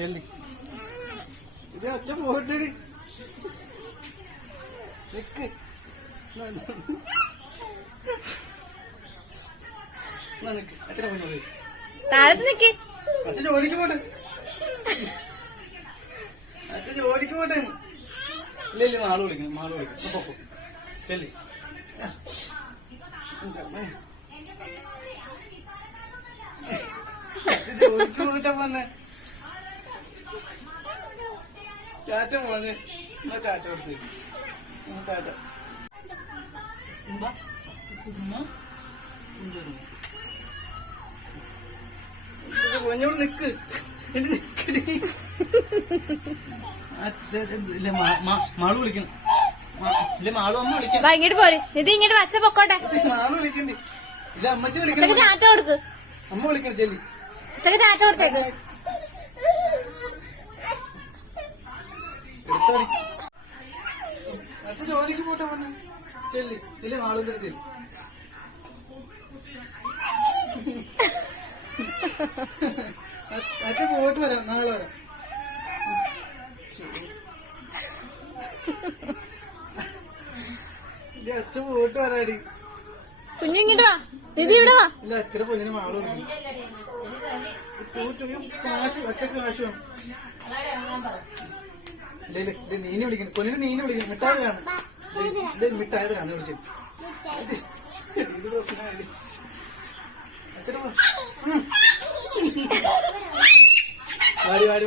ചെല്ലി ഇത് ഒറ്റ പോയിട്ടടി നിക്ക് അച്ഛനെ പോയി താഴത്ത് നിക്ക്. അച്ഛൻ ജോലിക്ക് പോട്ടെ അച്ഛൻ ജോലിക്ക് പോട്ടെ. ഇല്ല ഇല്ല മാള് വിളിക്കണം ചെല്ലി ജോലിക്ക് പോട്ടെ പോന്നെ കാറ്റ പോന്നെ കാറ്റ കൊടുത്ത് കാറ്റ കൊഞ്ഞോട് നിക്ക് മാള് വിളിക്കണം. ഇല്ല മാളു അമ്മ വിളിക്കണം. ഇങ്ങോട്ട് പോര്. ഇത് ഇങ്ങോട്ട് വച്ച പൊക്കോട്ടെ. മാള് വിളിക്കണ്ടേ. ഇല്ല അമ്മച്ചി ഉച്ചക്ക് വിളിക്കണം. ടാറ്റ കൊടുക്ക്. അമ്മ വിളിക്കണം ചെല്ലി. ഉച്ചക്ക് ടാറ്റ കൊടുത്തേക്ക്. എടുത്തോടി അച്ഛൻ ജോലിക്ക് പോട്ടെ പറഞ്ഞ ചെല്ലി. ഇല്ല മാളുവിന്റെ അടുത്ത് ചെല്ലി. അച്ഛൻ പോയിട്ട് വരാം നാളെ വരാം. അച്ഛൻ പോയിട്ട് വരാടി. കുഞ്ഞിങ്ങോട്ട് വാ. നിധി ഇവിടെ വാ. ഇല്ല അച്ഛനെ പൊന്നിന് മാള് വിളിക്കും. അച്ഛൻ കാശ് വേണം. ഇല്ല നീനെ വിളിക്കണം. പൊന്നിന് നീനെ വിളിക്കണം. മിഠായത് കാണും. ഇല്ല മിഠായത് കാണും വിളിക്കും. ഇത് പ്രശ്നമായി അച്ഛനെ വാടി വാടി